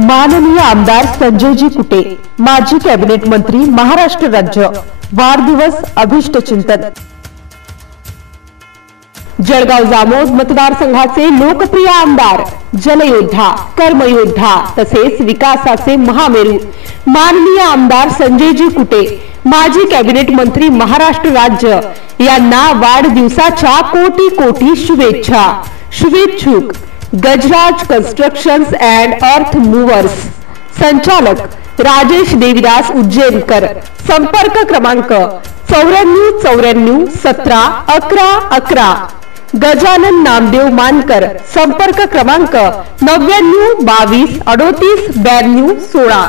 माननीय आमदार संजयजी कुटे, माजी कॅबिनेट मंत्री, महाराष्ट्र राज्य, वाढदिवस अभिष्टचिंतन। जळगाव जामोद मतदारसंघाचे लोकप्रिय आमदार, जलयोद्धा, कर्मयोद्धा तसेच विकासाचे महामेरू माननीय आमदार संजयजी कुटे, माजी कॅबिनेट मंत्री, महाराष्ट्र राज्य यांना वाढदिवसाच्या कोटी कोटी शुभेच्छा। शुभेच्छुक गजराज कन्स्ट्रक्शन्स अँड अर्थ मूवर्स, संचालक राजेश देविदास उज्जैनकर। संपर्क क्रमांक 9494 17 11 11। गजानन नामदेव मानकर। संपर्क क्रमांक 99 22 38 92 16।